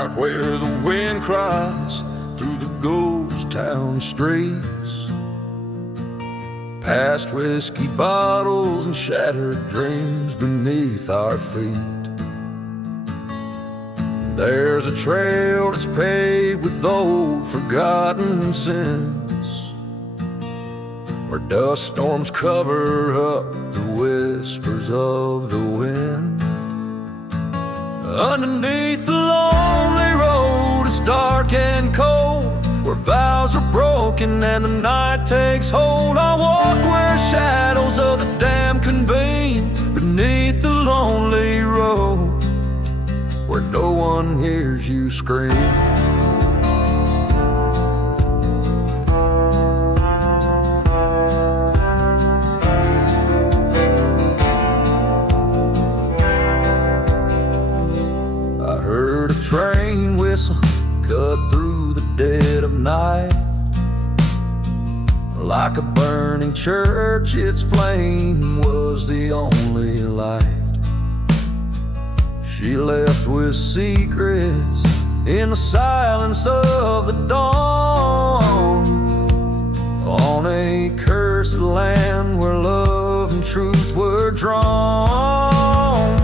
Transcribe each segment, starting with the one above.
out where the wind cries through the ghost town streets, past whiskey bottles and shattered dreams beneath our feet. There's a trail that's paved with old forgotten sins, where dust storms cover up the whispers of the wind. Underneath the lonely road, it's dark and cold, where vows are broken and the night takes hold. I walk where shadows of the damned convene, beneath the lonely road, where no one hears you scream. I heard a train whistle cut through the dead of night. Like a burning church, its flame was the only light. She left with secrets in the silence of the dawn, on a cursed land where love and truth were drawn.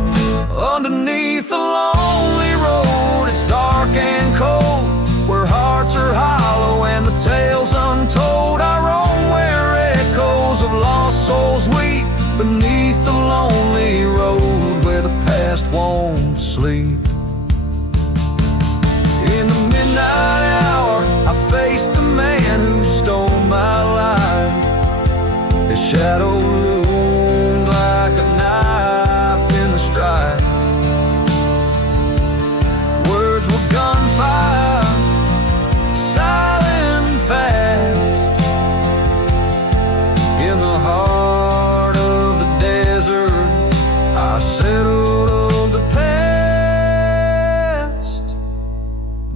Underneath the lonely road, it's dark and cold, where hearts are hollow and the tales untold. I roam where echoes of lost souls weep, beneath the lonely road where the past won't sleep. In the midnight hour, I face the man who stole my life. His shadow loomed like a knife in the strife. Words were gunfire, silent and fast. In the heart of the desert, I settled on the past.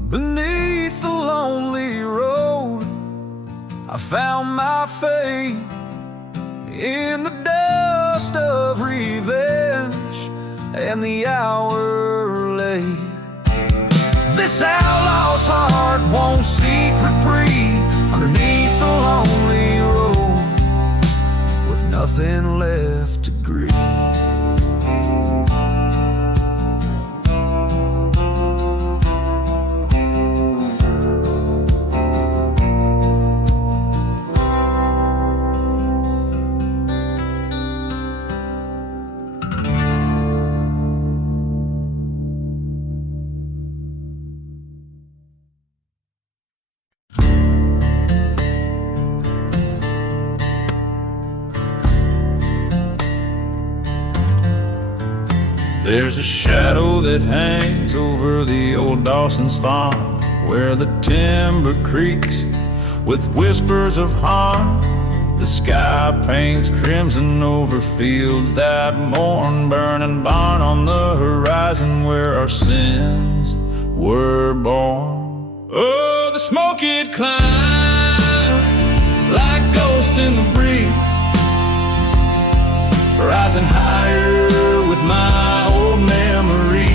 Beneath the lonely road, I found my fate in the dust of revenge, and the hour late. This outlaw's heart won't seek reprieve underneath the lonely road, with nothing left to grieve. There's a shadow that hangs over the old Dawson's farm, where the timber creaks with whispers of harm. The sky paints crimson over fields that mourn, burning barn on the horizon where our sins were born. Oh, the smoke it climbs like ghosts in the breeze, rising higher with my old memory.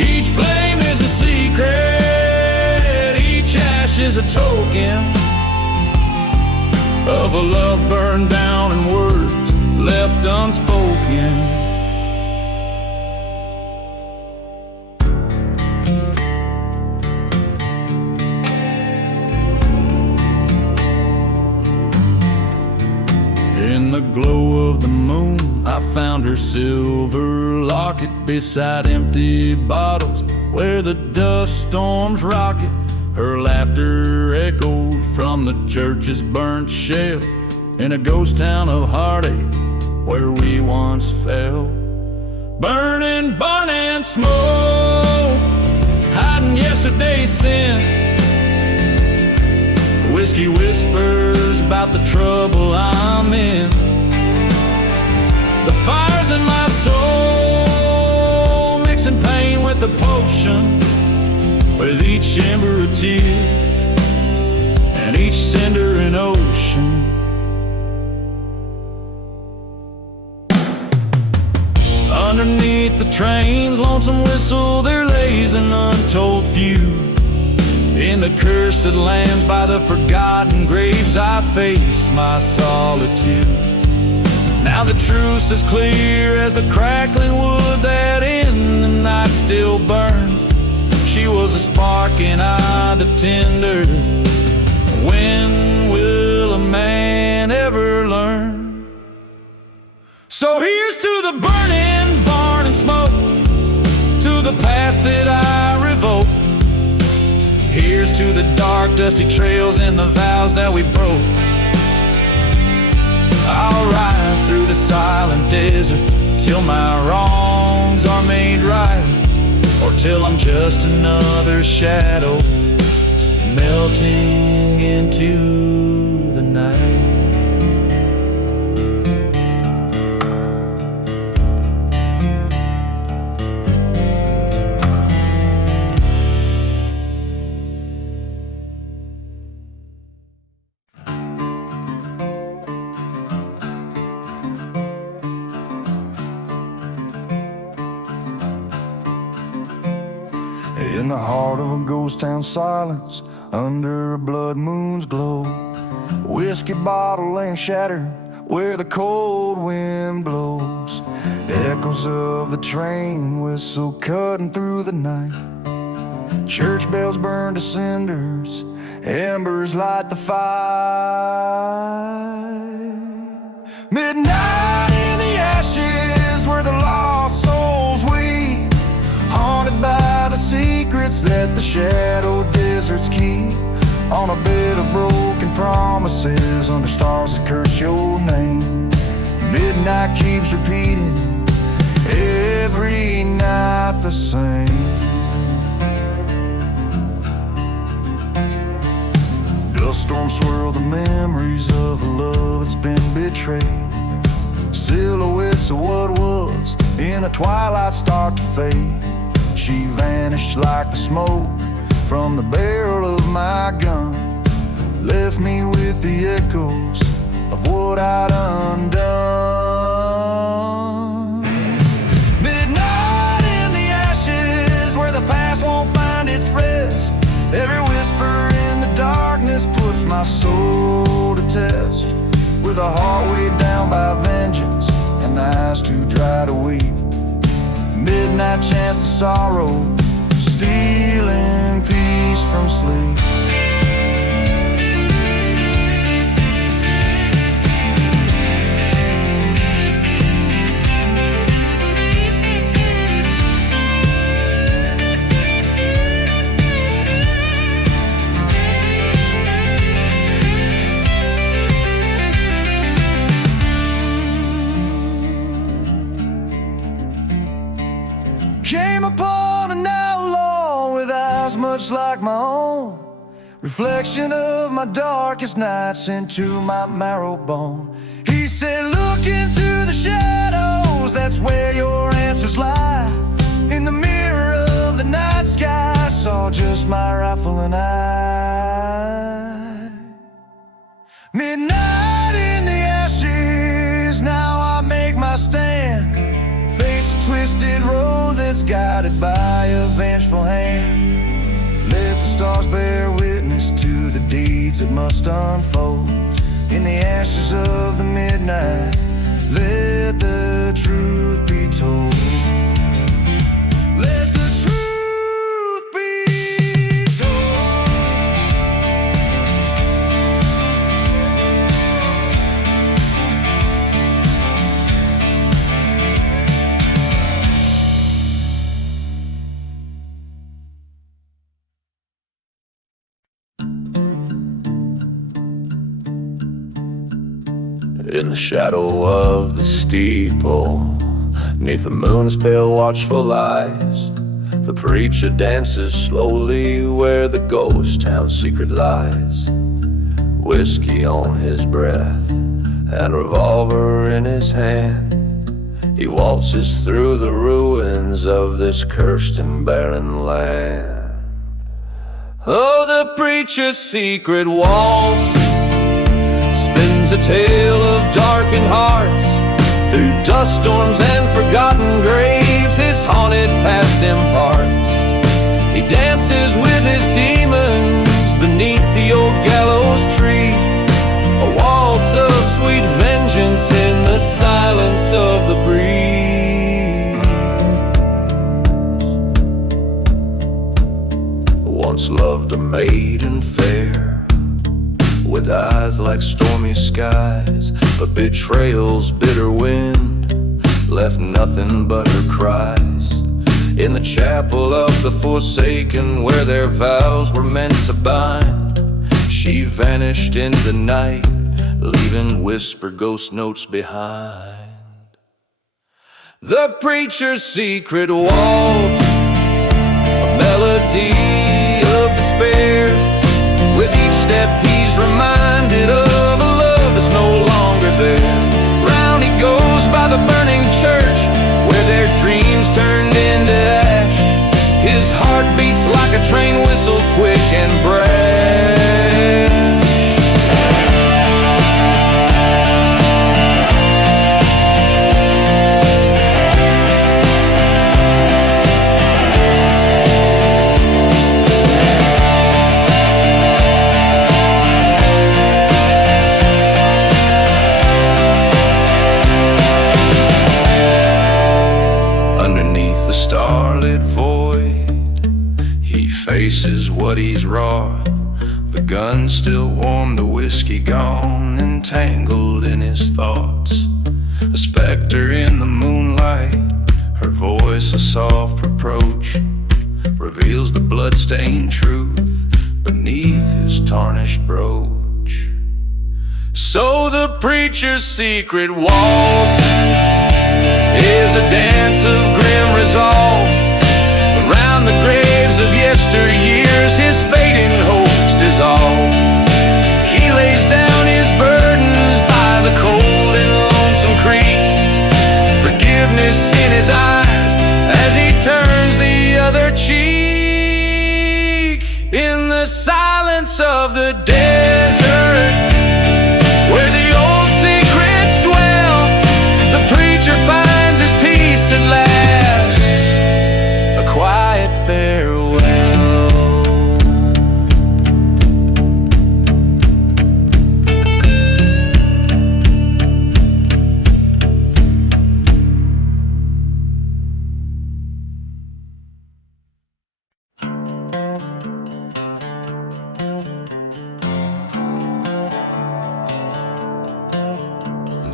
Each flame is a secret, each ash is a token of a love burned down and words left unspoken. In the glow of the moon, I found her silver locket beside empty bottles where the dust storms rocket. Her laughter echoed from the church's burnt shell in a ghost town of heartache where we once fell. Burning barn and smoke, hiding yesterday's sin. Whiskey whispers about the trouble I'm in. The fire's in my soul, mixing pain with the potion, with each ember a tear and each cinder an ocean. Underneath beneath the train's lonesome whistle, there lays an untold feud. In the cursed lands by the forgotten graves, I face my solitude. Now the truth's as clear as the crackling wood that in the night still burns. She was a spark and I the tinder. When will a man ever learn? So here's to the burning barn and smoke, to the past that I revoke. Here's to the dark, dusty trails and the vows that we broke. I'll ride through the silent desert till my wrongs are made right, or till I'm just another shadow melting into the night. In the heart of a ghost town silence, under a blood moon's glow, whiskey bottle laying shattered where the cold wind blows. Echoes of the train whistle cutting through the night. Church bells burn to cinders, embers light the fire. Midnight in the ashes where the lost souls weep, haunted by the secrets that the shadow deserts keep. On a bed of broken promises under stars that curse your name, midnight keeps repeating, every night the same. Dust storms swirl the memories of a love that's been betrayed. Silhouettes of what was in the twilight start to fade. She vanished like the smoke from the barrel of my gun, left me with the echoes of what I'd undone. Midnight in the ashes where the past won't find its rest. Every whisper in the darkness puts my soul to test. With a heart weighed down by vengeance and eyes too dry to weep, midnight chance of sorrow, stealing peace from sleep. Came upon an outlaw with eyes much like my own, reflection of my darkest nights into my marrow bone. He said, look into the shadows, that's where your answers lie. In the mirror of the night sky, I saw just my rifle and I. Midnight in the ashes, now I make my stand. Fate's a twisted road that's guided by a vengeful hand. Let the stars bear witness to the deeds that must unfold. In the ashes of the midnight, let the truth be told. Let the truth be told. In the shadow of the steeple, neath the moon's pale watchful eyes, the preacher dances slowly where the ghost town's secret lies. Whiskey on his breath and revolver in his hand, he waltzes through the ruins of this cursed and barren land. Oh, the preacher's secret waltz spins a tale of darkened hearts through dust storms and forgotten graves. his haunted past imparts. He dances with his demons beneath the old gallows tree, a waltz of sweet vengeance in the silence of the breeze. Once loved a maiden fair, with eyes like stormy skies, but betrayal's bitter wind left nothing but her cries. In the chapel of the forsaken, where their vows were meant to bind, she vanished in the night, leaving whisper ghost notes behind. The preacher's secret waltz, a melody of despair. With each step he's reminded of a love that's no longer there. Round he goes by the burning church, where their dreams turned into ash. His heart beats like a train whistle, quick and brash. Starlit void, he faces what he's wrought. The gun still warm, the whiskey gone, entangled in his thoughts. A specter in the moonlight, her voice a soft reproach, reveals the blood-stained truth beneath his tarnished brooch. So the preacher's secret waltz is a dance of grim resolve. Around the graves of yesteryears, his fading hopes dissolve. He lays down his burdens by the cold and lonesome creek, forgiveness in his eyes as he turns the other cheek. In the silence of the desert, where the old secrets dwell, the preacher finds his peace at last, a quiet farewell.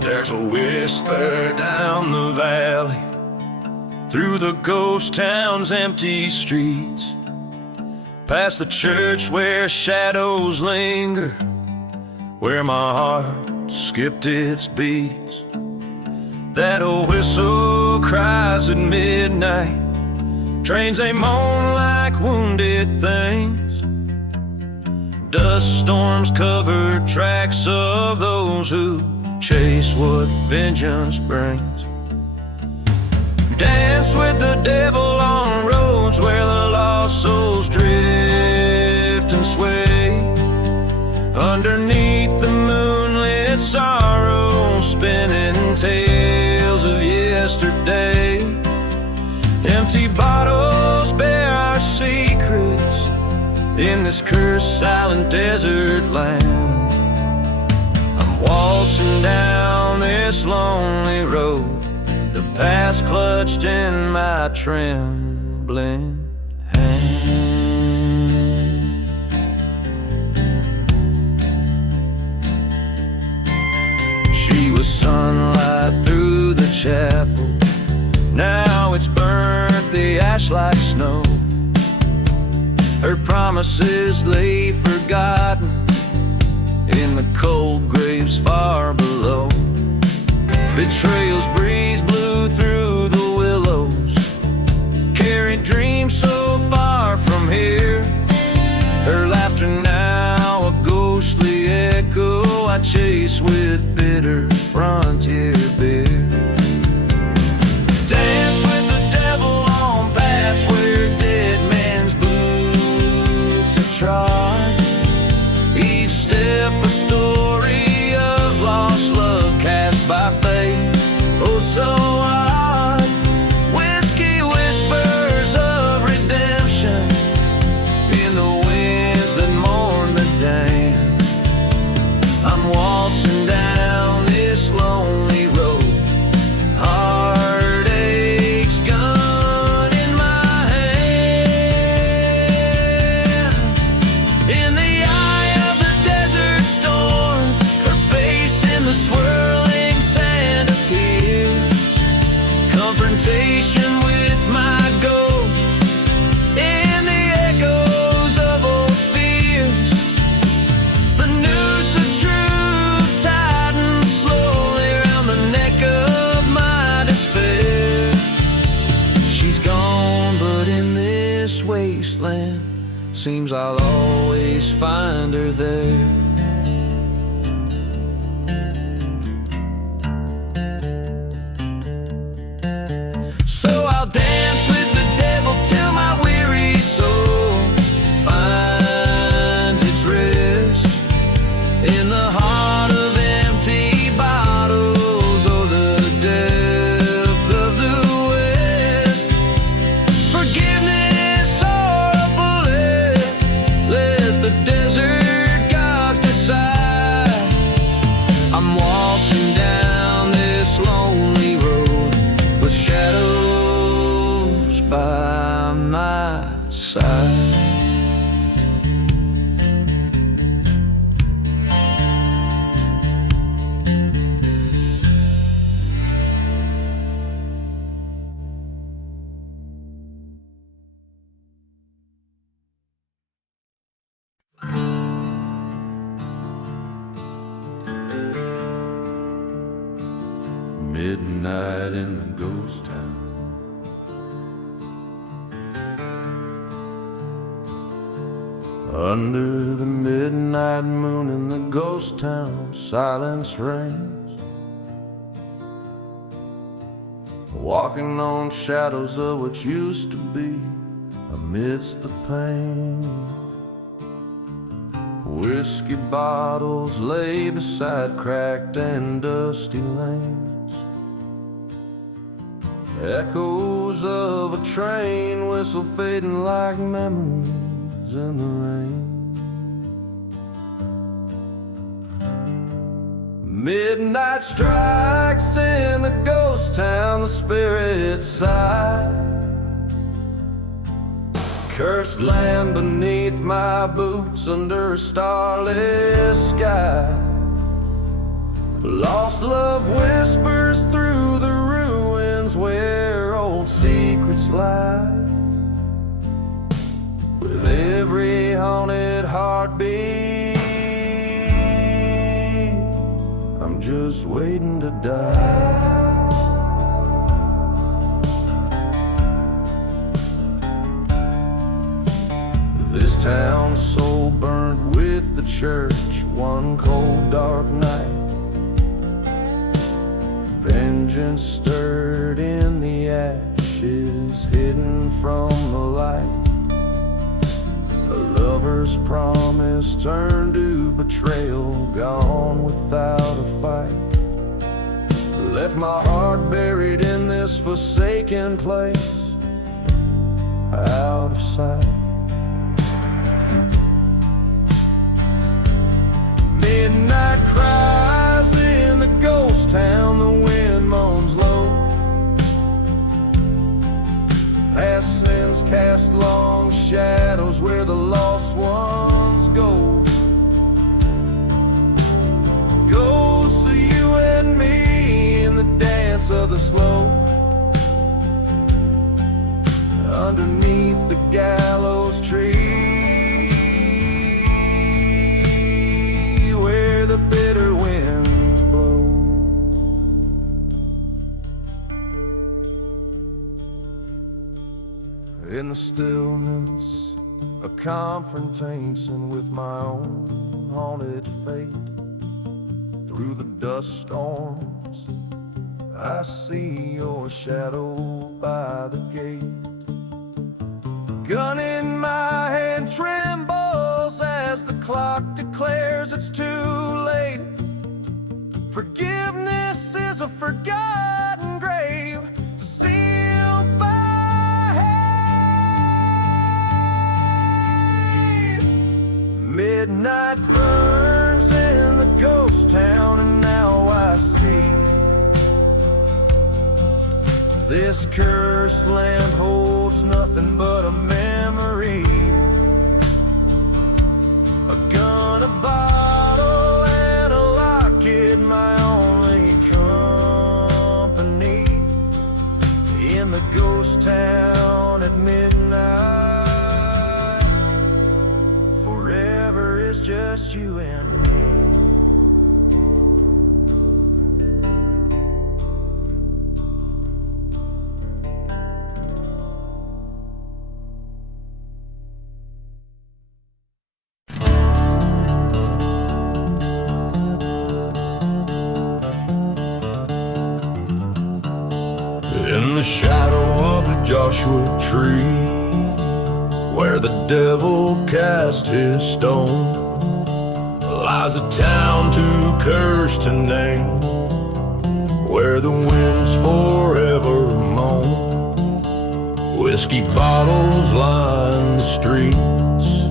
There's a whisper down the valley, through the ghost town's empty streets, past the church where shadows linger, where my heart skipped its beats. That old whistle cries at midnight, trains they moan like wounded things. Dust storms cover tracks of those who chase what vengeance brings. Dance with the devil on roads where the lost souls drift and sway. Underneath the moonlit sorrow, spinning tales of yesterday. Empty bottles bear our secrets in this cursed silent desert land. Waltzing down this lonely road, the past clutched in my trembling hand. She was sunlight through the chapel, now it's burnt the ash like snow. Her promises lay forgotten in the cold graves far below. Betrayal's breeze blew through the willows, carried dreams so far from here. Her laughter now a ghostly echo I chase with bitter frontier beer. Dance with the devil on paths where dead men's boots have trod, each step a story of lost love cast by fate. Oh, so odd, whiskey Seems I'll always find her there. So I'll dance with the devil till my weary soul finds its rest in the heart of empty bottles, or the depth of the west. Forgiveness or a bullet, let the desert gods decide. I'm waltzing down this lonely road with shadows by my side. Midnight in the ghost town. Under the midnight moon in the ghost town, silence reigns. Walking on shadows of what used to be amidst the pain. Whiskey bottles lay beside cracked and dusty lanes. Echoes of a train whistle fading like memories in the rain. Midnight strikes in the ghost town, the spirits sigh. Cursed land beneath my boots under a starless sky. Lost love whispers through the ruins where old secrets lie. With every haunted heartbeat, I'm just waiting to die. This town so burnt with the church one cold dark night. Vengeance stirred in the ashes, hidden from the light. A lover's promise turned to betrayal, gone without a fight. Left my heart buried in this forsaken place, out of sight. Midnight cries in the ghost town, the wind moans low. Past sins cast long shadows where the lost ones go. Ghosts of you and me in the dance of the slow. Underneath the gallows tree, where the bitter winds blow. In the stillness, a confrontation with my own haunted fate. Through the dust storms, I see your shadow by the gate. Gun in my hand trembles as the clock declares it's too late. Forgiveness is a forgotten grave, sealed by hate. Midnight burns in the ghost town, and now I see this cursed land holds nothing but a memory. A gun, a bottle, and a locket, my only company. In the ghost town at midnight, forever is just you and me. In the shadow of the Joshua tree, where the devil cast his stone, lies a town too cursed to name, where the winds forever moan. Whiskey bottles line the streets,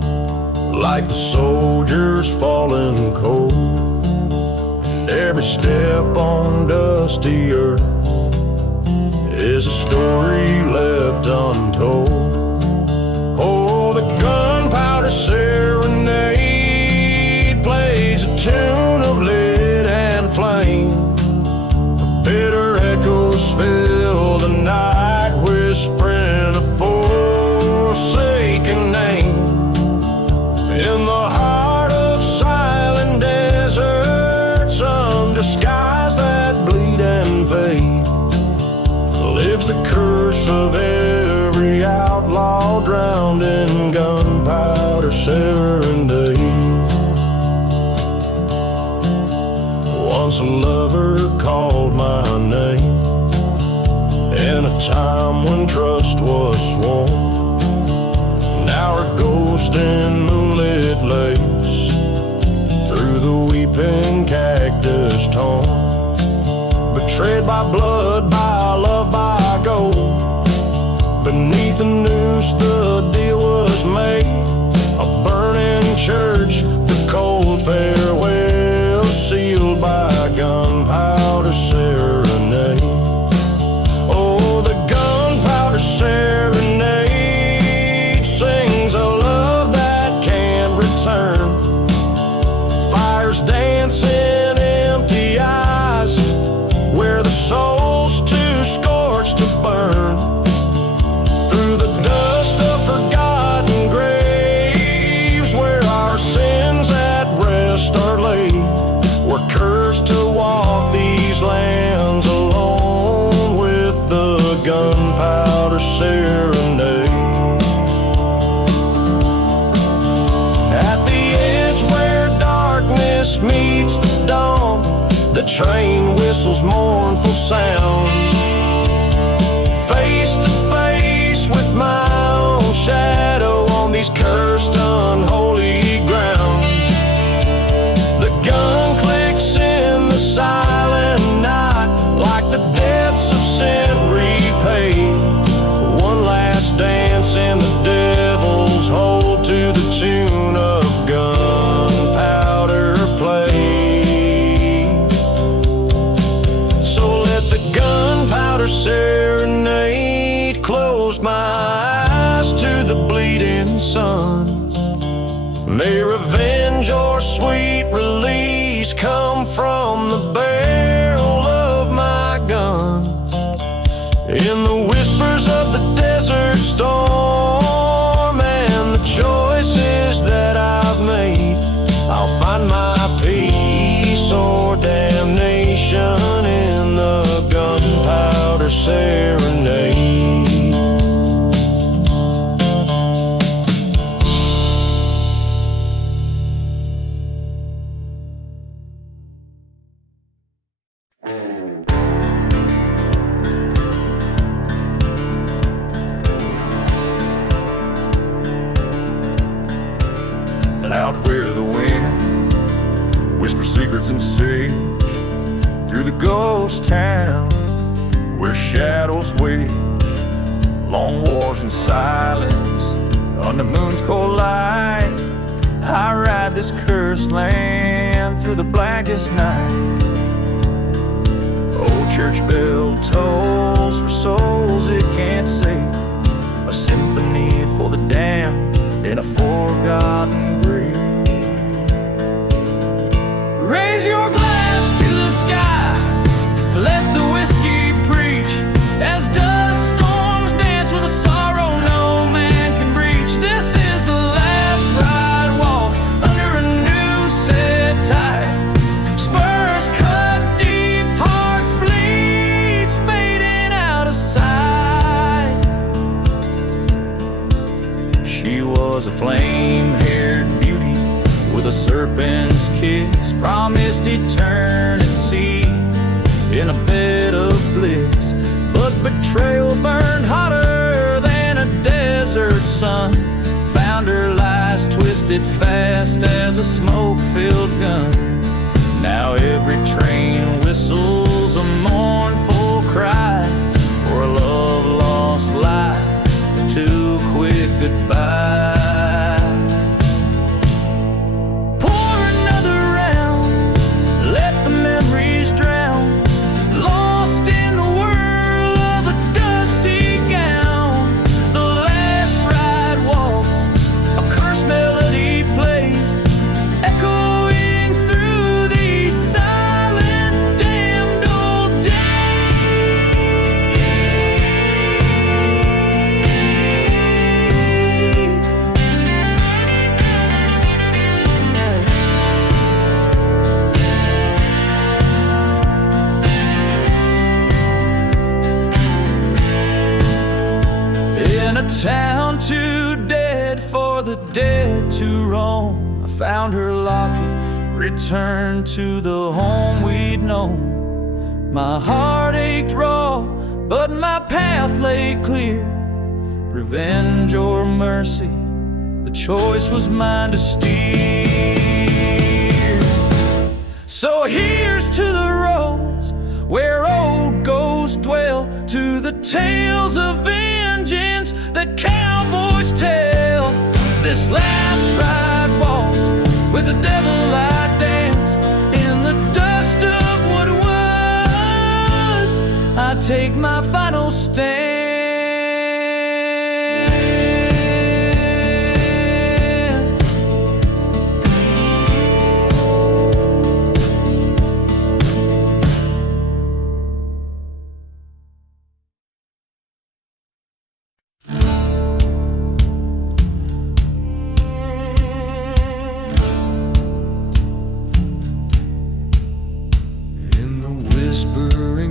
like the soldiers falling cold, and every step on dusty earth is a story left untold. Oh, the gunpowder serenade plays a tune of lead and flame. Bitter echoes fill the night, whispering a forsaken name. In the heart of silent deserts, under skies that bleed and fade, lives the curse of every outlaw drowned in gunpowder serenade. Once a lover called my name, in a time when trust was sworn. Now her ghost in moonlit lace, through the weeping cactus torn. Betrayed by blood, by love, by gold, beneath the noose the deal was made. A burning church, the cold farewell, sealed by gunpowder serenade. Oh, the gunpowder serenade sings a love that can't return. Fires dance in empty eyes, where the soul's too scorched to burn. Through the dust of forgotten graves, where our sins at rest are laid, we're cursed to walk these lands alone with the gunpowder serenade. At the edge where darkness meets the dawn, the train whistles mournful sounds. Face to face with my own shadow on these cursed unholy grounds. The gun clicks in the silent night, like the debts of sin repaid. One last dance in the devil's hold, to the tune of gunpowder play. So let the gunpowder serenade close my eyes to the bleeding sun. May revenge or sweet release come from the barrel of my gun. In the whispers of the desert storm and the choices that I've made, I'll find my peace or damnation in the gunpowder serenade. Out where the wind whispers secrets and sage, through the ghost town where shadows wage long wars in silence on the moon's cold light. I ride this cursed land through the blackest night. Old church bell tolls for souls it can't save, a symphony for the damned in a forgotten grave. Raise your glass to the sky, let the whiskey preach, as dust storms dance with a sorrow no man can reach. This is the last ride waltz under a new set tide. Spurs cut deep, heart bleeds, fading out of sight. She was a flame-haired beauty with a serpent's kiss, promised eternity in a bed of bliss, but betrayed rusted fast as a smoke-filled gun. Now every train whistles a mournful cry for a love lost life, a too quick goodbye. Pour another round, let the memories drown, lost in the whirl of a dusty gown. The last ride waltz, a cursed melody plays, echoing through these silent, damned old days. In a town too dead for the dead to roam, I found her locket, returned to the home we'd known. My heart ached raw, but my path lay clear. Revenge or mercy, the choice was mine to steer. So here's to the roads where old ghosts dwell, to the tales of vengeance that cowboys tell. This last ride waltz with the devil I dance, in the dust of what was, I take my final stand.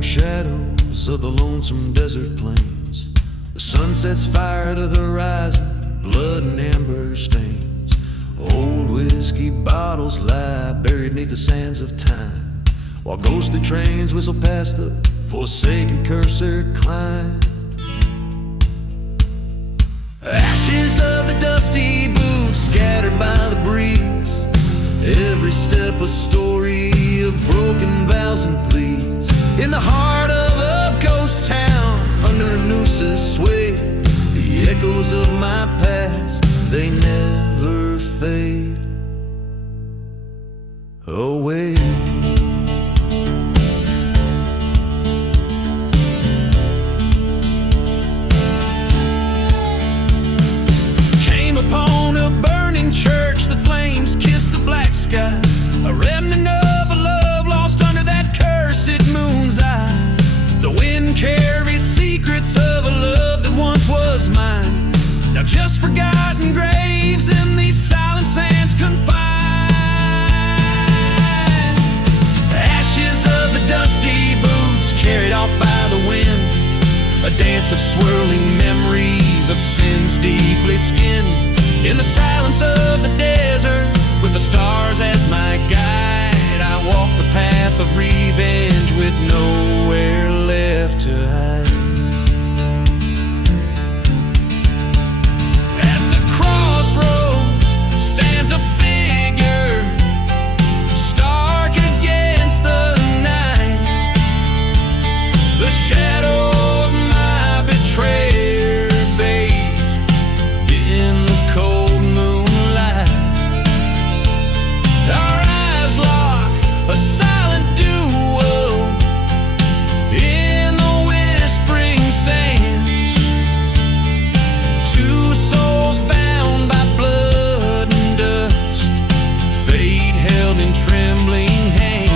Shadows of the lonesome desert plains, the sun sets fire to the horizon, blood and amber stains. Old whiskey bottles lie buried neath the sands of time, while ghostly trains whistle past the forsaken cursor climb. Ashes of the dusty boots scattered by the breeze, every step a story of broken vows and pleas. In the heart of a ghost town, under a noose's sway, the echoes of my past, they never fade away. Came upon a burning church, the flames kissed the black sky, a remnant of a love lost under that cursed moon's eye. The wind carries secrets of a love that once was mine, now just forgotten graves in these silent sands confined. Ashes of the dusty boots carried off by the wind, a dance of swirling memories of sins deeply skinned. In the silence of the desert, with the stars as my guide, I walk the path of revenge with nowhere left to hide. At the crossroads stands a figure, stark against the night, the shadow of my betrayer bathed in the cold moonlight. Our eyes lock, a silent duel in the whispering sands. Two souls bound by blood and dust, fate held in trembling hands.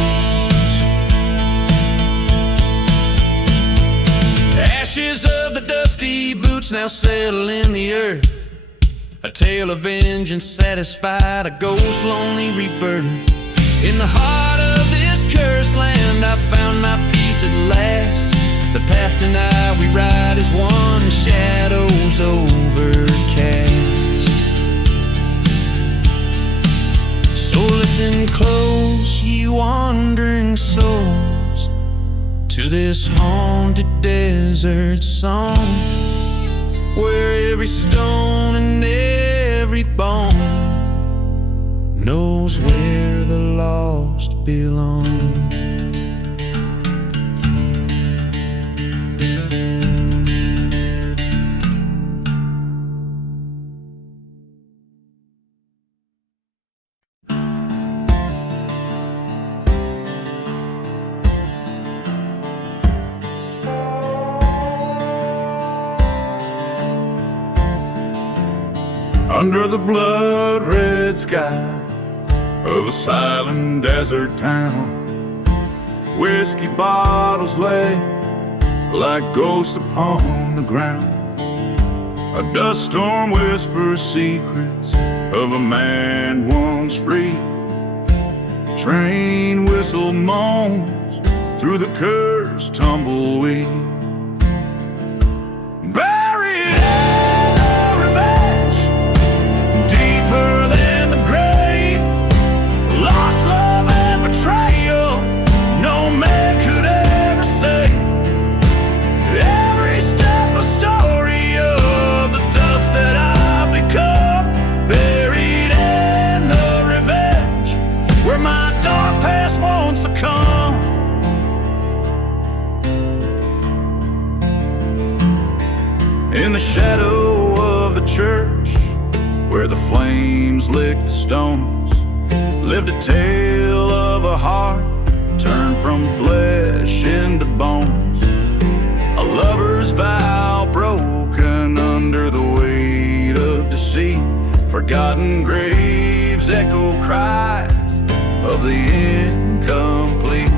Ashes of the dusty boots now settle in the earth, a tale of vengeance satisfied, a ghost lonely rebirth. In the heart of this cursed land, I found my peace at last. The past and I, we ride as one, shadows overcast. So listen close, ye wandering souls, to this haunted desert song, where every stone and every bone knows where the lost belong. Under the blood-red sky of a silent desert town, whiskey bottles lay like ghosts upon the ground. A dust storm whispers secrets of a man once free. Train whistle moans through the cursed tumbleweed. In the shadow of the church, where the flames licked the stones, lived a tale of a heart turned from flesh into bones. A lover's vow broken under the weight of deceit. Forgotten graves echo cries of the incomplete.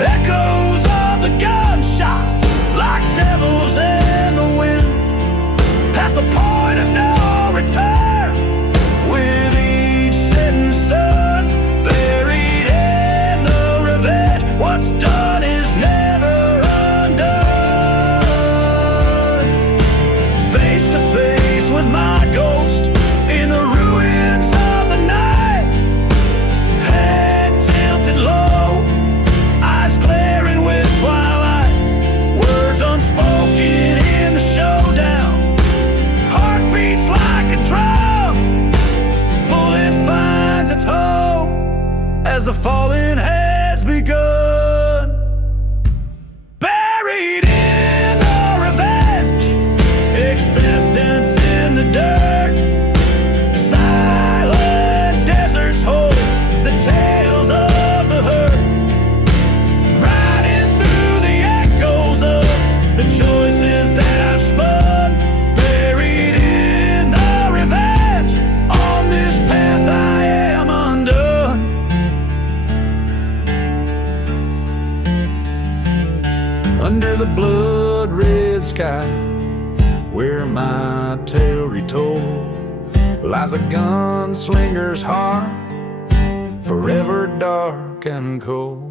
Echoes of the gunshots like devils in the wind, past the point of no return, with each setting sun, buried in the revenge. What's done is never undone. Face to face with my ghost in the ruins of the night, head tilted low, glaring with twilight, words unspoken in the showdown, heart beats like a drum, bullet finds its home as the falling has begun. Buried in the revenge, acceptance in the dirt, silent deserts hold the tales of the hurt. Choices that I've spun, buried in the revenge. On this path I am undone. Under the blood-red sky, where my tale retold, lies a gunslinger's heart, forever dark and cold.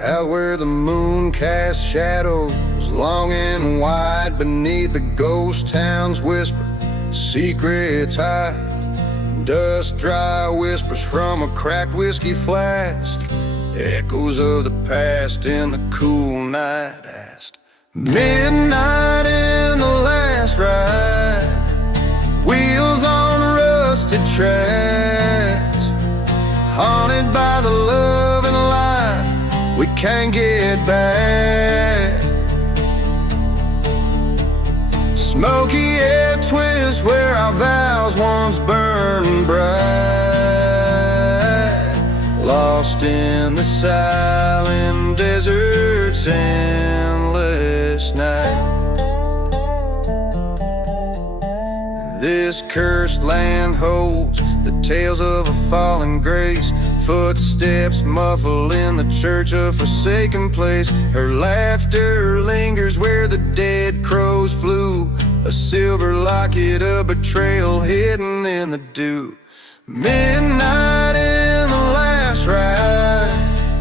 Out where the moon casts shadows long and wide, beneath the ghost town's whisper, secrets hide. Dust dry whispers from a cracked whiskey flask, echoes of the past in the cool night asked. Midnight in the last ride, wheels on rusted tracks, haunted by the love and life we can't get back. Smoky air twists where our vows once burned bright, lost in the silent desert's endless night. This cursed land holds the tales of a fallen grace, footsteps muffle in the church, a forsaken place. Her laughter lingers where the dead crows flew, a silver locket, a betrayal hidden in the dew. Midnight in the last ride,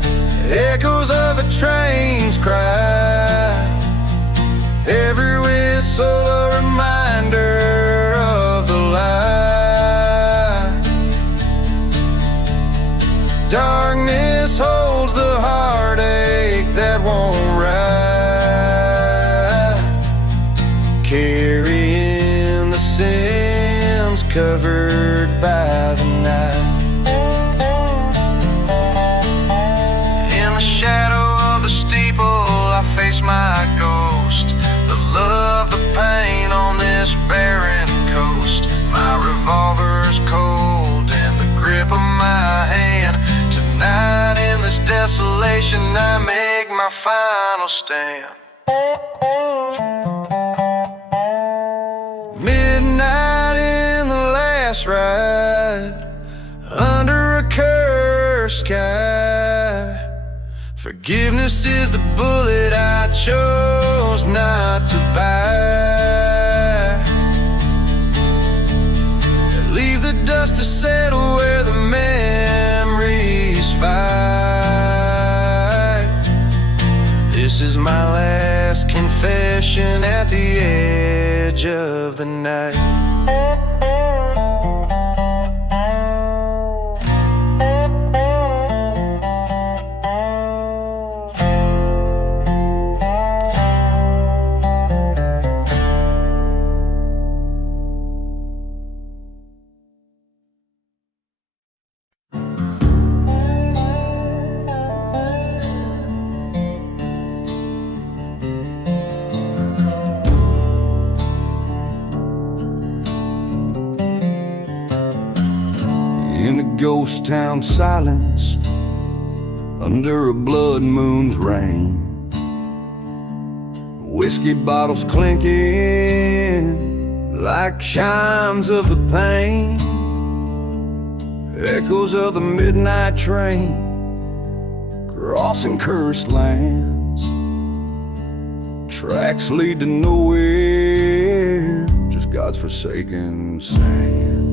echoes of a train's cry. Every whistle a reminder of the light. Darkness holds the heartache that won't ride, carrying the sins covered by the night. In the shadow of the steeple I face my ghost, the love, the pain on this barren coast. My revolver's cold in the grip of my hand. Tonight in this desolation I make my final stand. Midnight in the last ride, under a cursed sky. Forgiveness is the bullet I chose not to buy. Leave the dust to settle where the memories fight. This is my last confession at the edge of the night. In a ghost town silence, under a blood moon's rain, whiskey bottles clinking like chimes of the pain, echoes of the midnight train crossing cursed lands. Tracks lead to nowhere, just God's forsaken sands.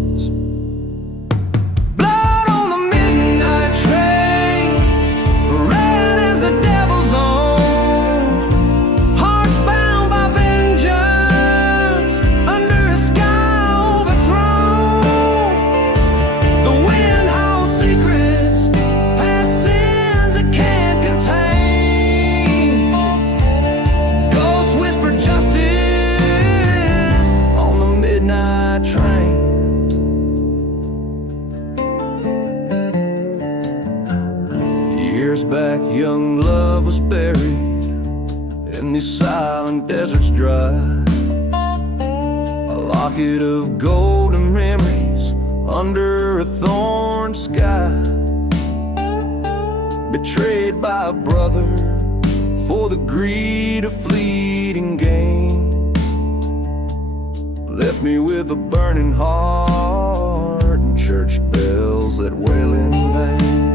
Back, young love was buried in these silent deserts dry. A locket of golden memories under a thorn sky. Betrayed by a brother for the greed of fleeting gain. Left me with a burning heart and church bells that wail in vain.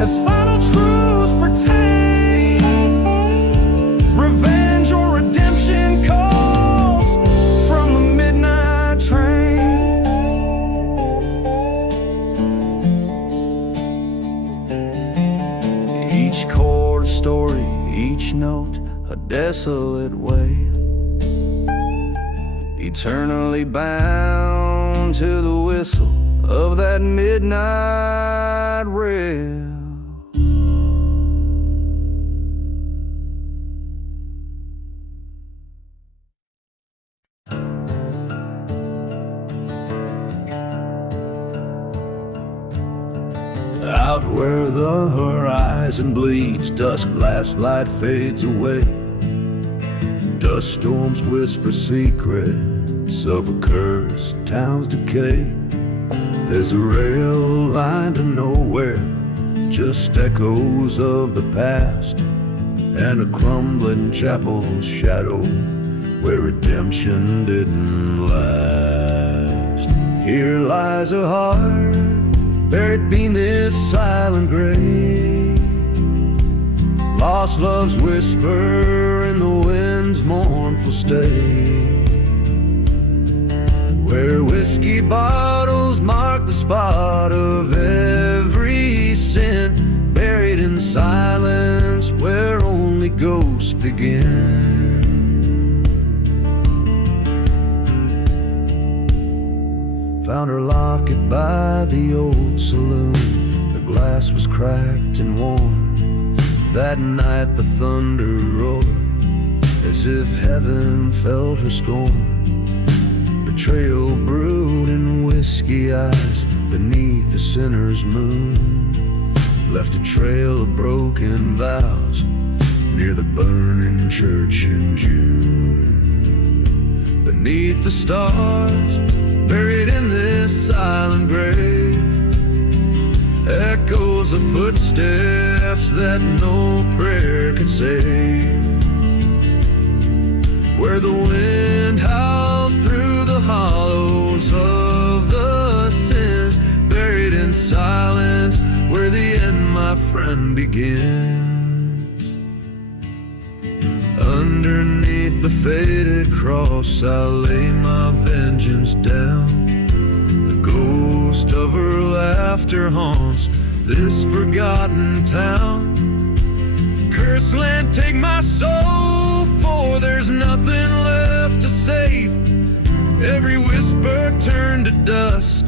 as final truths pertain. Revenge or redemption calls from the midnight train. Each chord a story, each note a desolate way, eternally bound to the whistle of that midnight rail. Out where the horizon bleeds, dusk last light fades away. Dust storms whisper secrets of a cursed town's decay. There's a rail line to nowhere, just echoes of the past, and a crumbling chapel's shadow where redemption didn't last. Here lies a heart buried beneath this silent grave, lost love's whisper in the wind's mournful stay, where whiskey bottles mark the spot of every sin, buried in silence where only ghosts begin. Found her locket by the old saloon. The glass was cracked and worn. That night the thunder roared, as if heaven felt her scorn. Betrayal brewed in whiskey eyes beneath the sinner's moon, left a trail of broken vows near the burning church in June. Beneath the stars, buried in this silent grave, echoes of footsteps that no prayer could save, where the wind howls through the hollows of the sins, buried in silence where the end, my friend, begins. Underneath the faded cross I lay my vengeance down. The ghost of her laughter haunts this forgotten town. Cursed land, take my soul, for there's nothing left to save. Every whisper turned to dust,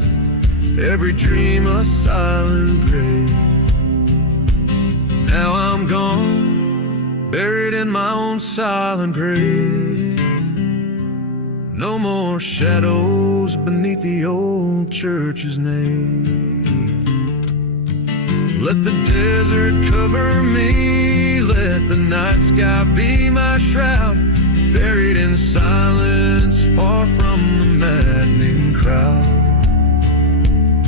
every dream a silent grave. Now I'm gone, buried in my own silent grave. No more shadows beneath the old church's nave. Let the desert cover me, let the night sky be my shroud, buried in silence far from the maddening crowd.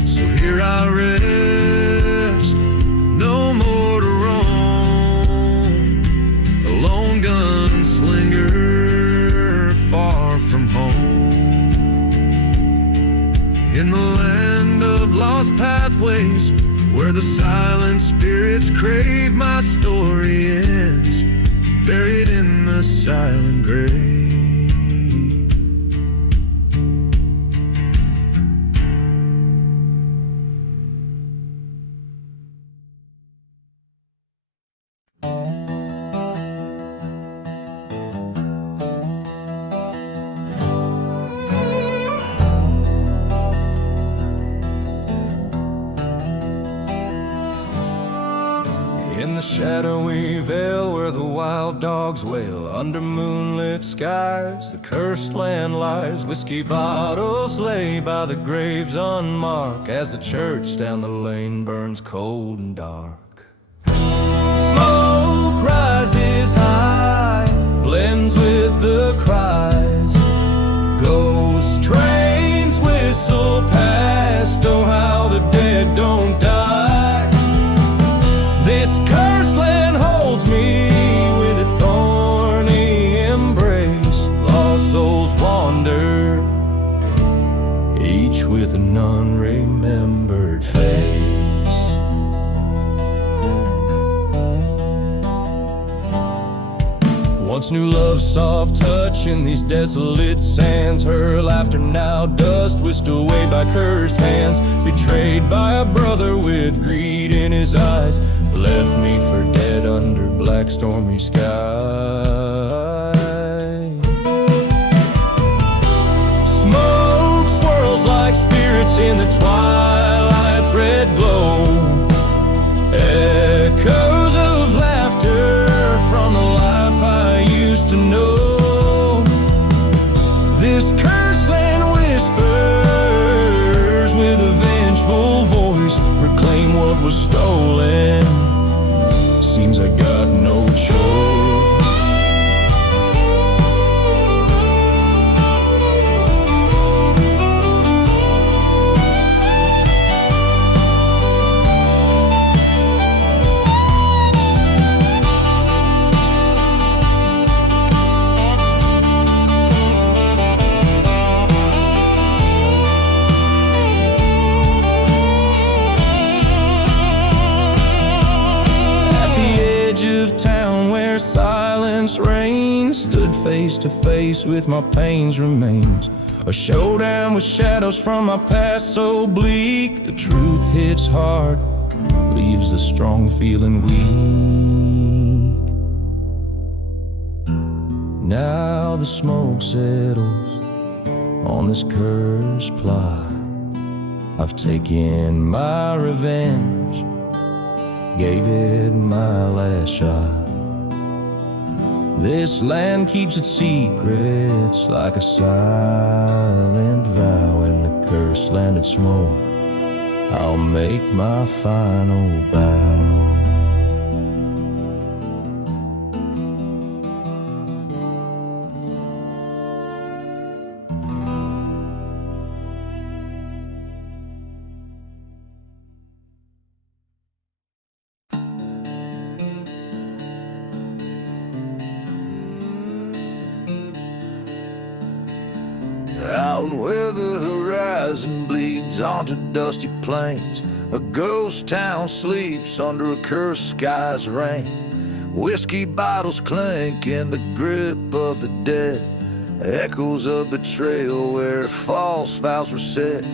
So here I rest, no more to roam, a lone gunslinger far from home. In the land of lost pathways, where the silent spirits crave, my story ends, buried in the silent grave. In the shadowy vale where the wild dogs wail, under moonlit skies the cursed land lies. Whiskey bottles lay by the graves unmarked, as the church down the lane burns cold and dark. Smoke rises high, blends with the cries. Ghost trains whistle past, oh how the dead don't die. This cursed land holds me with a thorny embrace. Lost souls wander, each with an unremembered face. once knew love's soft touch in these desolate sands. Her laughter now dust, whisked away by cursed hands. Betrayed by a brother with greed in his eyes, left me for dead under black stormy sky. Smoke swirls like spirits in the twilight's red glow. Echoes of laughter from the life I used to know. This cursed land whispers with a vengeful voice, reclaim what was stolen. Seems I got no choice. Silence reigns, stood face to face with my pain's remains. A showdown with shadows from my past so bleak. The truth hits hard, leaves the strong feeling weak. Now the smoke settles on this cursed plot. I've taken my revenge, gave it my last shot. This land keeps its secrets like a silent vow. In the cursed land of smoke, I'll make my final bow. Out where the horizon bleeds onto dusty plains, a ghost town sleeps under a cursed sky's rain. Whiskey bottles clink in the grip of the dead, echoes of betrayal where false vows were said.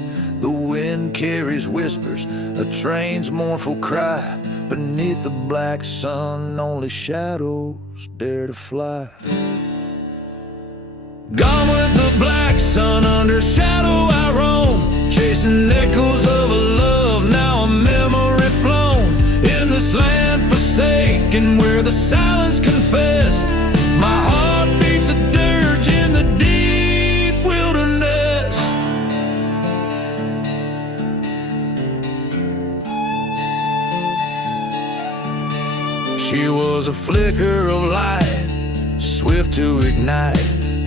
The wind carries whispers, a train's mournful cry. Beneath the black sun, only shadows dare to fly. Gone with the black sun, under shadow I roam, chasing echoes of a love, now a memory flown. In this land forsaken, where the silence confess, my heart beats a dirge in the deep wilderness. She was a flicker of light, swift to ignite.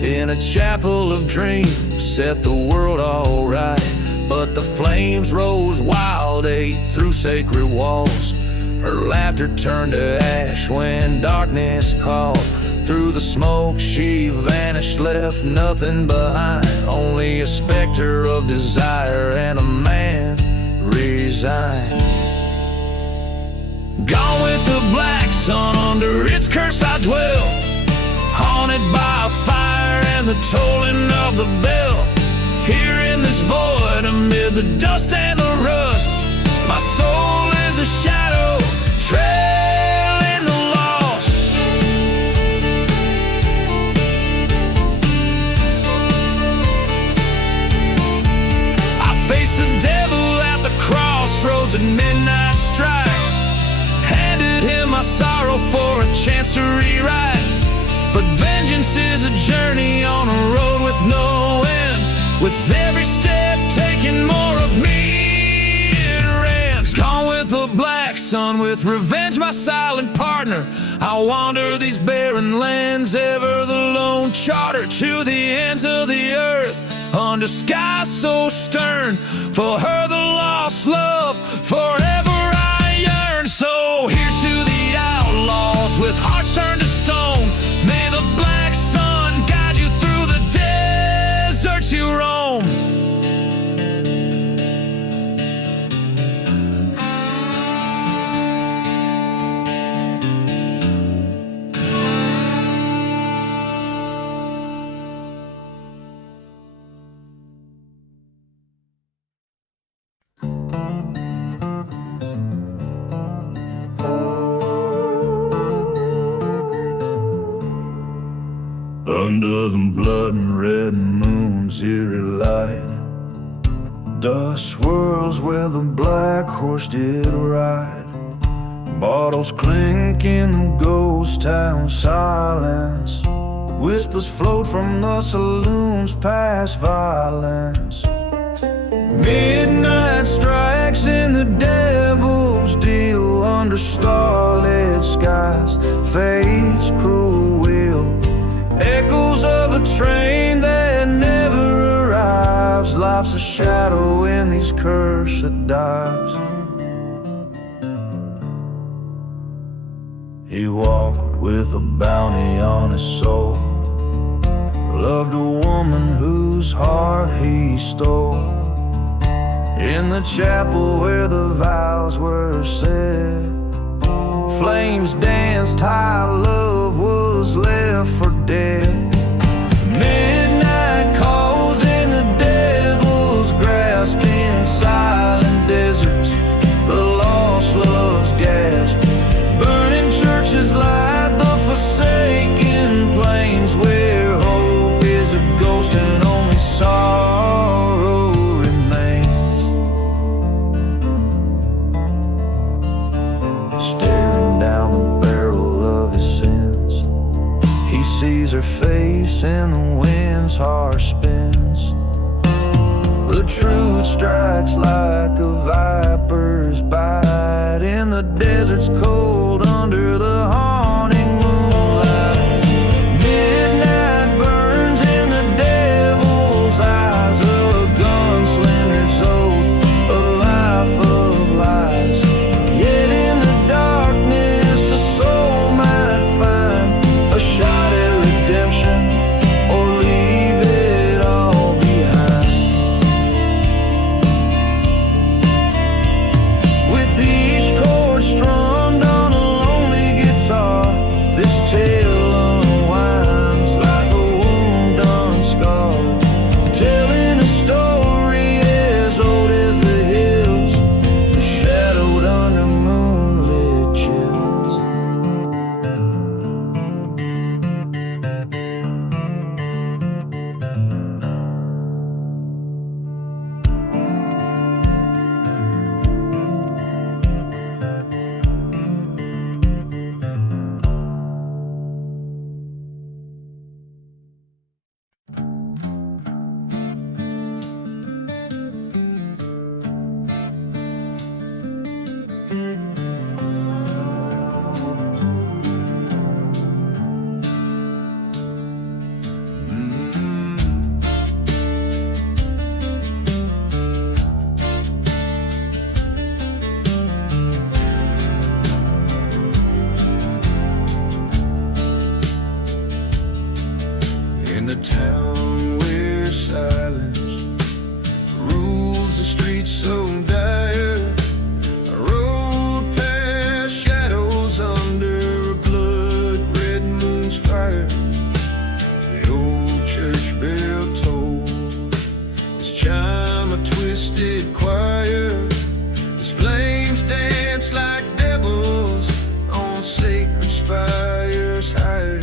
In a chapel of dreams, set the world all right. But the flames rose wild, ate through sacred walls. Her laughter turned to ash when darkness called. Through the smoke she vanished, left nothing behind, only a specter of desire and a man resigned. Gone with the black sun, under its curse I dwell, haunted by a fire and the tolling of the bell. Here in this void, amid the dust and the rust, my soul is a shadow, trailing the lost. I faced the devil at the crossroads at midnight strike, handed him my sorrow for a chance to rewrite. But vengeance is a journey on a road with no end, with every step taking more of me it rents. Gone with the black sun, with revenge my silent partner, I wander these barren lands, ever the lone charter to the ends of the earth, under skies so stern. For her the lost love, forever I yearn. So here's to the outlaws with hearts turned to stone. May the black sun guide you through the deserts you roam. Under the blood and red moon's eerie light, dust swirls where the black horse did ride. Bottles clink in the ghost town silence. Whispers float from the saloons past violence. Midnight strikes in the devil's deal under starlit skies. Fate's cruel wheel, echoes of a train that never arrives. Life's a shadow in these cursed dives. He walked with a bounty on his soul, loved a woman whose heart he stole. In the chapel where the vows were said, flames danced high, love was left for dead. Midnight calls in the devil's grasp, in silent deserts the lost loves gasp. Burning churches light the forsaken plains, where hope is a ghost and only sorrow remains. Staring down the barrel of his sins, he sees her face and the wind's harsh spins. The truth strikes like a viper's bite in the desert's cold under the haunting moonlight. Midnight burns in the devil's eyes, a gunslinger's oath, a life of lies. Yet in the darkness a soul might find a shot at redemption, or leave it all behind. With each chord strummed on a lonely guitar, this tale unwinds like a wound unscarred, telling a story as old as the hills, shadowed under moonlit chills. In the town where silence rules the streets so dire, I rode past shadows under a blood-red moon's fire. The old church bell tolled its chime, a twisted choir. Its flames dance like devils on sacred spires higher.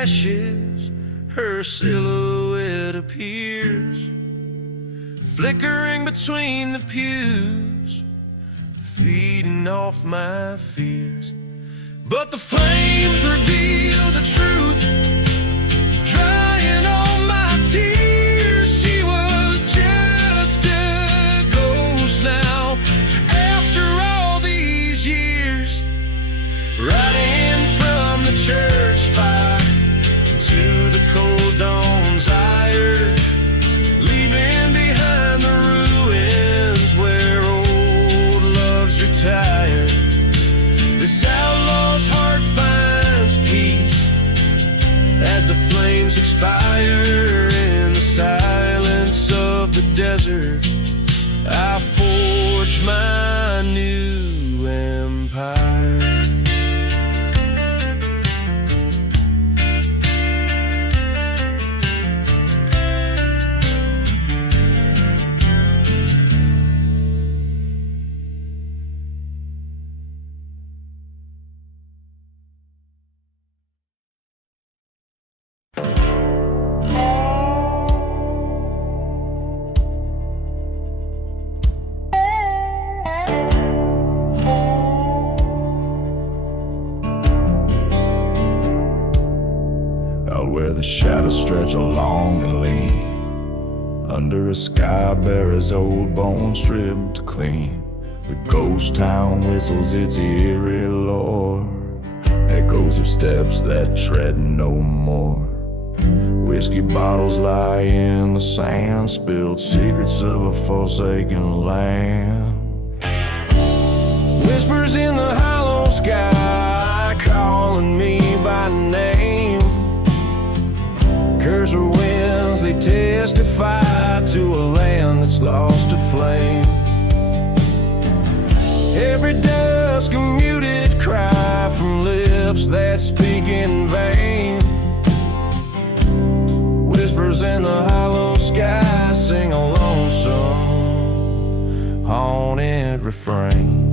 ashes, her silhouette appears, flickering between the pews, feeding off my fears. But the flames reveal the truth, drying all my tears. She was just a ghost now, after all these years. Riding from the church fire into the cold dawn's ire, leaving behind the ruins where old love's retired. This outlaw's heart finds peace as the flames expire. In the silence of the desert, I forge my new empire. Where the shadows stretch along and lean, under a sky bare as old bones stripped clean, the ghost town whistles its eerie lore, echoes of steps that tread no more. Whiskey bottles lie in the sand, spilled secrets of a forsaken land. Whispers in the hollow sky, calling me by name. Curse her winds, they testify to a land that's lost to flame. Every dusk a muted cry from lips that speak in vain. Whispers in the hollow sky sing a lonesome, haunted refrain.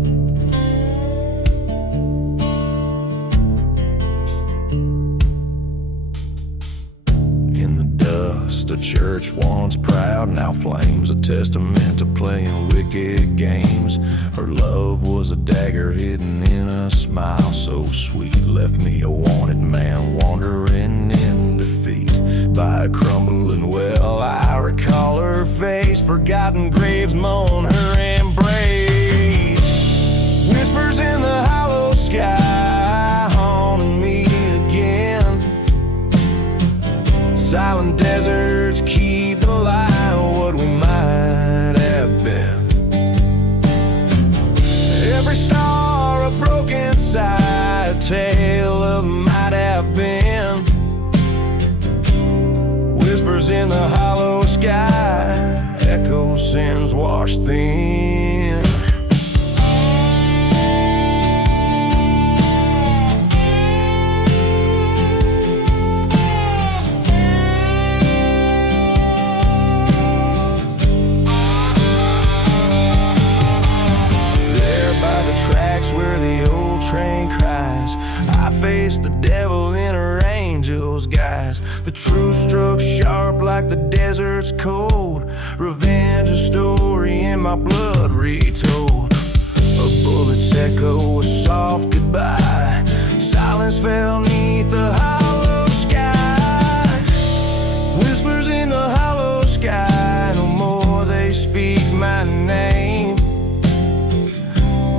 The church once proud now flames, a testament to playing wicked games. Her love was a dagger hidden in a smile so sweet, left me a wanted man wandering in defeat. By a crumbling well I recall her face, forgotten graves moan her embrace. Whispers in the hollow sky haunting me again. Silent deserts keep alive what we might have been. Every star a broken sigh, a tale of might have been. Whispers in the hollow sky, echo sins washed thin. Where the old train cries, I face the devil in her angel's guise. The truth struck sharp like the desert's cold, revenge a story in my blood retold. A bullet's echo, a soft goodbye, silence fell neath the hollow sky. Whispers in the hollow sky, no more they speak my name.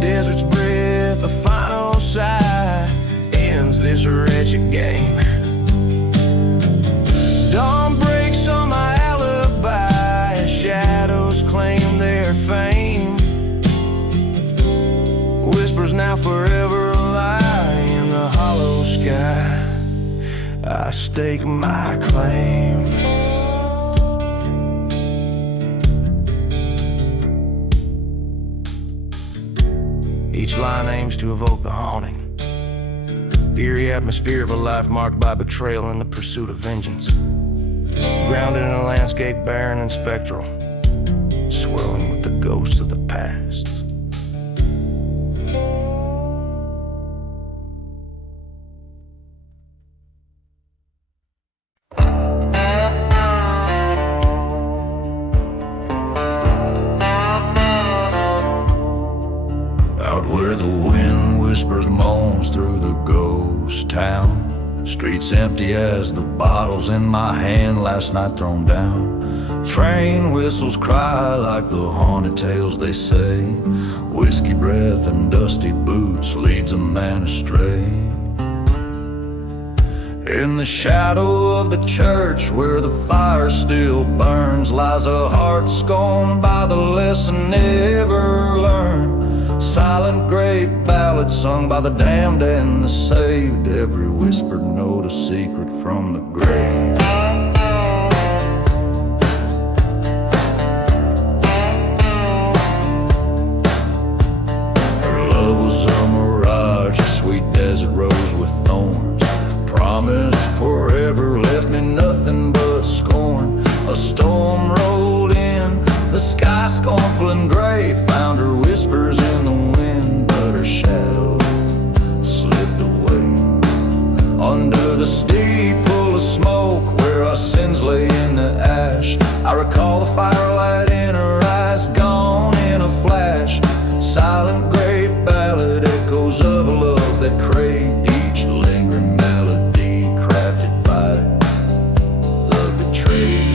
Desert's breath, the final sigh, ends this wretched game. Dawn breaks on my alibi as shadows claim their fame. Whispers now forever lie in the hollow sky, I stake my claim. Each line aims to evoke the haunting, the eerie atmosphere of a life marked by betrayal and the pursuit of vengeance. Grounded in a landscape barren and spectral, swirling with the ghosts of the past. ghost town. Streets empty as the bottles in my hand last night thrown down. Train whistles cry like the haunted tales they say. Whiskey breath and dusty boots leads a man astray. In the shadow of the church where the fire still burns lies a heart scorned by the lesson never learned. Silent grave ballads sung by the damned and the saved. Every whispered note a secret from the grave. Her love was a mirage, a sweet desert rose with thorns. Promise forever left me nothing but scorn. A storm rolled in, the sky scornful and gray. Found her whispers in the wind, but her shadow slipped away. Under the steeple of smoke where our sins lay in the ash, I recall the firelight in her eyes, gone in a flash. Silent grave ballad, echoes of a love that craved each lingering melody crafted by the betrayed.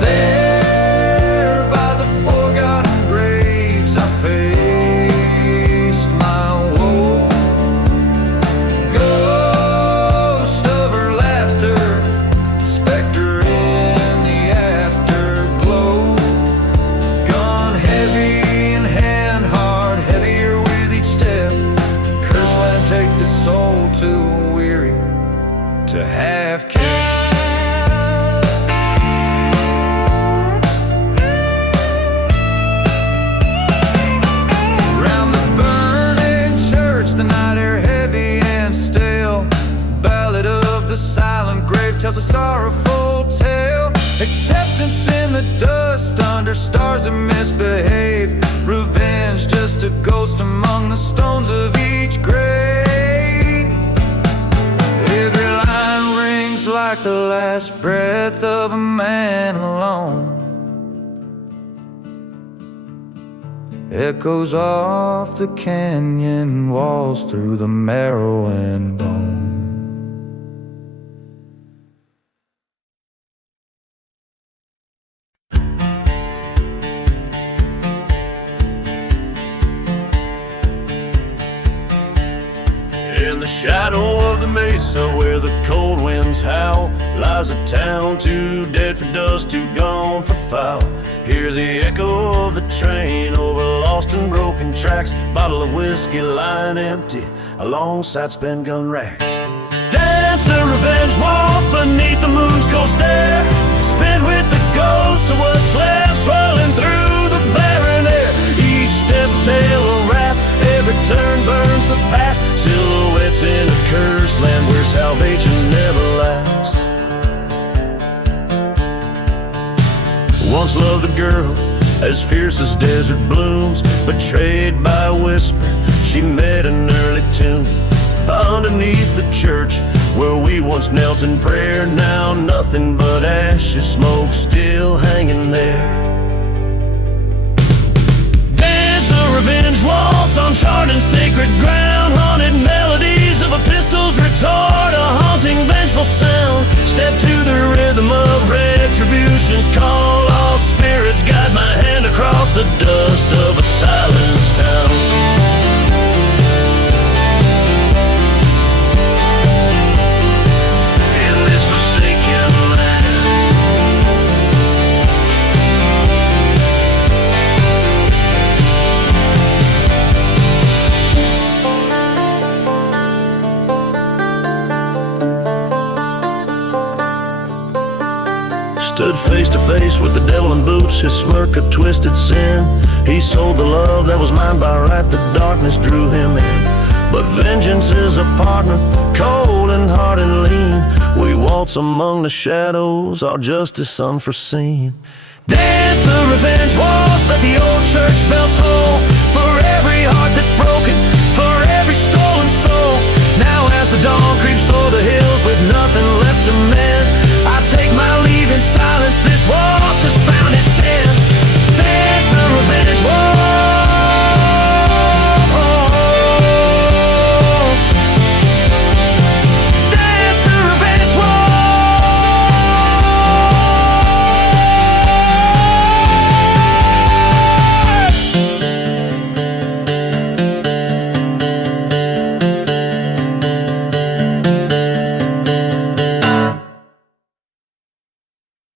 There by the forgotten graves I faced my woe. Ghost of her laughter, specter in the afterglow. Gone heavy and hand hard, heavier with each step. Curseland, take the soul too weary to have kept. Round the burning church, the night air heavy and stale. Ballad of the silent grave tells a sorrowful tale. Acceptance in the dust under stars that misbehave. Revenge, just a ghost among the stones of each grave. Every line rings like the last breath of a man alone. Echoes off the canyon walls through the marrow and bone. In the shadow of the mesa where the cold winds howl lies a town too dead for dust, too gone for foul. Hear the echo of the train over lost and broken tracks. Bottle of whiskey lying empty alongside spent gun racks. Dance the revenge waltz beneath the moon's cold stare. Spin with the ghosts of what's left, swirling through the barren air. Each step a tale of wrath, every turn burns the past. Silhouettes in a cursed land where salvation never lasts. Once loved a girl as fierce as desert blooms, betrayed by a whisper, she met an early tune. Underneath the church where we once knelt in prayer, now nothing but ashes, smoke still hanging there. Dance the revenge waltz on charred and sacred ground. Haunted melodies of a pistol's retort, a haunting vengeful sound. Step to the rhythm of retribution's call. All spirits guide my hand across the dust of a silenced town. Stood face to face with the devil in boots, his smirk a twisted sin. He sold the love that was mine by right, the darkness drew him in. But vengeance is a partner, cold and hard and lean. We waltz among the shadows, our justice unforeseen. Dance the revenge waltz, let the old church bells toll.